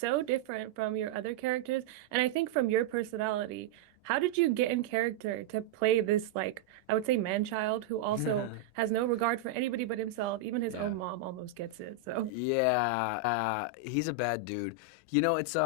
so different from your other characters, and I think from your personality. How did you get in character to play this, like, I would say man-child who also has no regard for anybody but himself? Even his Yeah. own mom almost gets it. So, Yeah, he's a bad dude. It's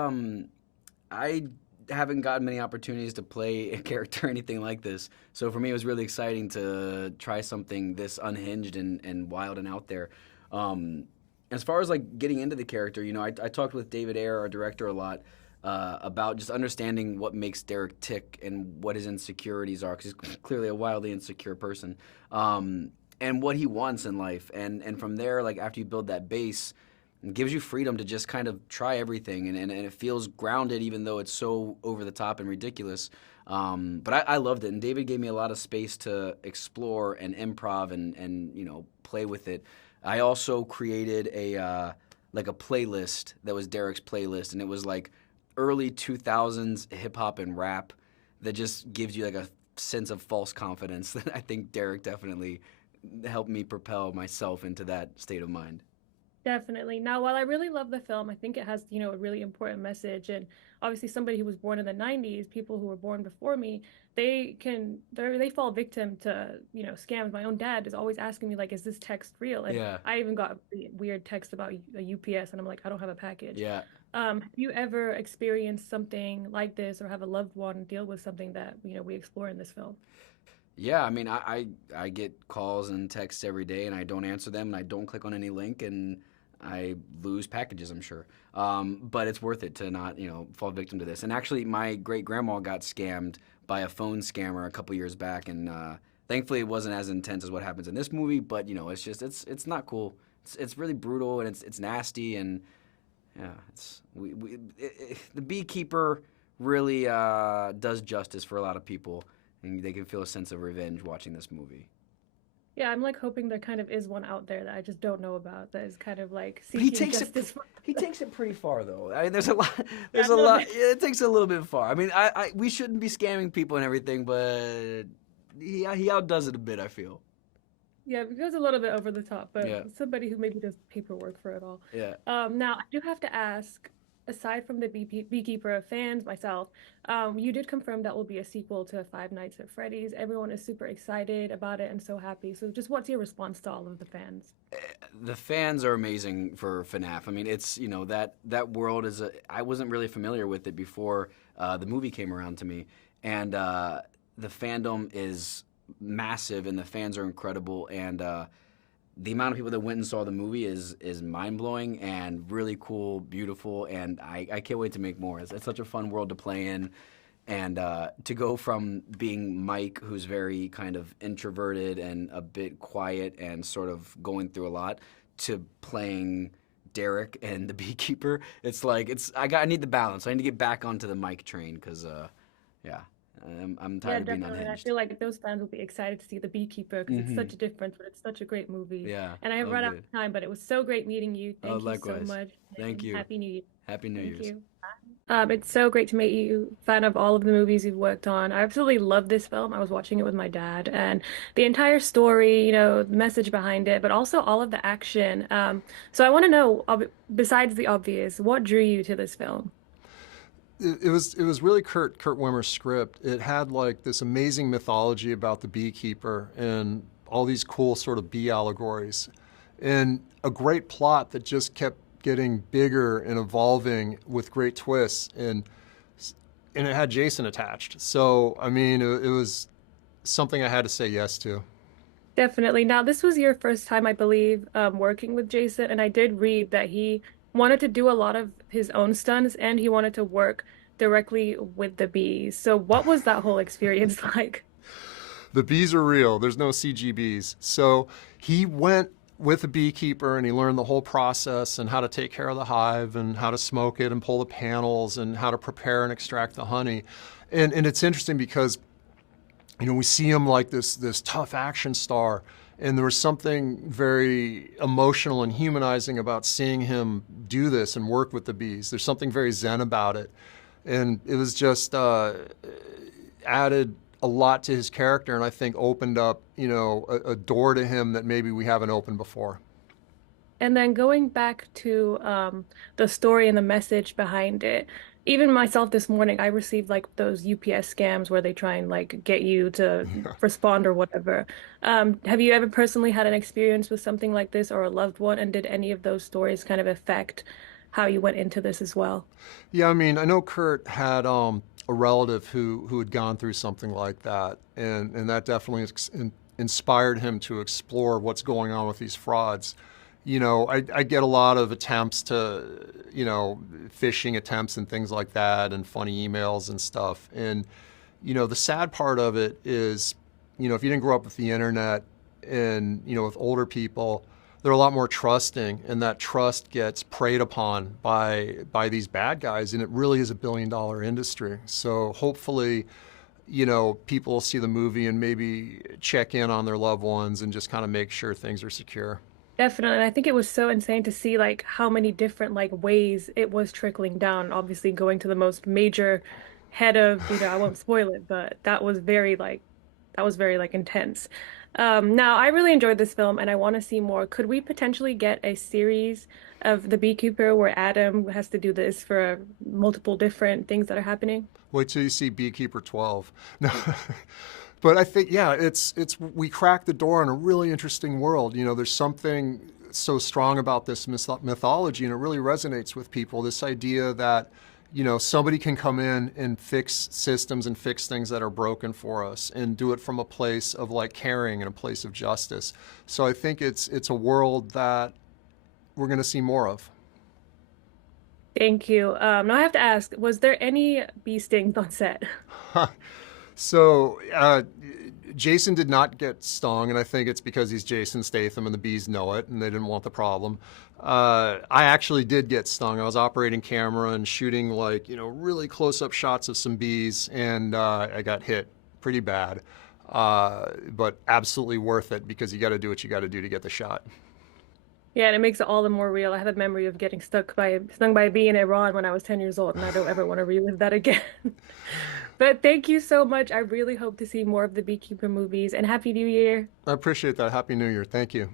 I haven't gotten many opportunities to play a character or anything like this. So for me, it was really exciting to try something this unhinged and wild and out there. Um, as far as like getting into the character, I talked with David Ayer, our director, a lot about just understanding what makes Derek tick and what his insecurities are, because he's clearly a wildly insecure person, and what he wants in life. And from there, like after you build that base, it gives you freedom to just kind of try everything, and it feels grounded, even though it's so over the top and ridiculous. But I loved it, and David gave me a lot of space to explore and improv and play with it. I also created a playlist that was Derek's playlist, and it was like early 2000s hip hop and rap that just gives you like a sense of false confidence that I think Derek definitely helped me propel myself into that state of mind. definitely. Now, while I really love the film, I think it has, a really important message. And obviously, somebody who was born in the 90s, people who were born before me, they fall victim to, scams. My own dad is always asking me, like, is this text real? And Yeah, I even got a really weird text about a UPS, and I'm like, I don't have a package. yeah, Have you ever experienced something like this or have a loved one deal with something that, we explore in this film? yeah. I mean, I get calls and texts every day, and I don't answer them, and I don't click on any link, and I lose packages, I'm sure. But it's worth it to not, fall victim to this. And actually, my great grandma got scammed by a phone scammer a couple years back, and thankfully, it wasn't as intense as what happens in this movie. But it's not cool. It's really brutal, and it's nasty, and yeah, the Beekeeper really does justice for a lot of people, and they can feel a sense of revenge watching this movie. Yeah, I'm like hoping there kind of is one out there that I just don't know about that is kind of like But he seeking takes it. justice for. He takes it pretty far, though. I mean, there's a lot. Yeah, There's a a little lot. bit. Yeah, it takes a little bit far. I mean, we shouldn't be scamming people and everything, but he outdoes it a bit. I feel. Yeah, it goes a little bit over the top, but Yeah, somebody who maybe does paperwork for it all. yeah. Now I do have to ask, aside from the Beekeeper fans, myself, you did confirm that will be a sequel to Five Nights at Freddy's. Everyone is super excited about it and so happy. So just what's your response to all of the fans? The fans are amazing for FNAF. I mean, it's that world is I wasn't really familiar with it before the movie came around to me, and the fandom is massive, and the fans are incredible, and the amount of people that went and saw the movie is mind blowing and really cool, beautiful, and I can't wait to make more. It's such a fun world to play in, and to go from being Mike, who's very kind of introverted and a bit quiet and sort of going through a lot, to playing Derek and the Beekeeper. I need the balance. I need to get back onto the Mike train because yeah, I'm Yeah, tired of being definitely. I unhinged. feel like those fans will be excited to see The Beekeeper because it's Hmm. such a difference, but it's such a great movie. Yeah. And I have Oh, run out of good. time, but it was so great meeting you. Oh, Thank you so likewise. much, Thank and you. Happy New Year. Happy New Thank Year's. you. It's so great to meet you, fan of all of the movies you've worked on. I absolutely love this film. I was watching it with my dad, and the entire story, the message behind it, but also all of the action. So I want to know, besides the obvious, what drew you to this film? It was really Kurt Wimmer's script. It had like this amazing mythology about the beekeeper and all these cool sort of bee allegories, and a great plot that just kept getting bigger and evolving with great twists, and it had Jason attached. So I mean, it was something I had to say yes to. Definitely. Now, this was your first time, I believe, working with Jason, and I did read that he wanted to do a lot of his own stunts and he wanted to work directly with the bees. So, what was that whole experience like? The bees are real. There's no CGBs. So he went with a beekeeper and he learned the whole process and how to take care of the hive and how to smoke it and pull the panels and how to prepare and extract the honey. And it's interesting because we see him like this tough action star, and there was something very emotional and humanizing about seeing him do this and work with the bees. There's something very zen about it, and it was just added a lot to his character, and I think opened up a door to him that maybe we haven't opened before. And then going back to the story and the message behind it, even myself this morning, I received like those UPS scams where they try and like get you to respond or whatever. Have you ever personally had an experience with something like this or a loved one? And did any of those stories kind of affect how you went into this as well? Yeah, I mean, I know Kurt had a relative who had gone through something like that, and that definitely inspired him to explore what's going on with these frauds. I get a lot of attempts to, phishing attempts and things like that, and funny emails and stuff. And the sad part of it is, if you didn't grow up with the internet and with older people, they're a lot more trusting, and that trust gets preyed upon by these bad guys, and it really is $1 billion industry. So hopefully, people will see the movie and maybe check in on their loved ones and just kind of make sure things are secure. Definitely. And I think it was so insane to see like how many different like ways it was trickling down, obviously going to the most major head of, I won't spoil it, but that was very like intense. Now I really enjoyed this film and I want to see more. Could we potentially get a series of The Beekeeper where Adam has to do this for multiple different things that are happening? Wait till you see Beekeeper 12. No. But I think, yeah, it's we cracked the door on a really interesting world. There's something so strong about this mythology, and it really resonates with people. This idea that somebody can come in and fix systems and fix things that are broken for us, and do it from a place of like caring and a place of justice. So I think it's a world that we're going to see more of. Thank you. Now I have to ask, was there any bee stings on set? So Jason did not get stung, and I think it's because he's Jason Statham and the bees know it, and they didn't want the problem. I actually did get stung. I was operating camera and shooting like really close-up shots of some bees, and I got hit pretty bad. But absolutely worth it because you got to do what you got to do to get the shot. Yeah, and it makes it all the more real. I have a memory of getting stung by a bee in Iran when I was 10 years old, and I don't ever want to relive that again. But thank you so much. I really hope to see more of the Beekeeper movies, and Happy New Year. I appreciate that. Happy New Year. Thank you.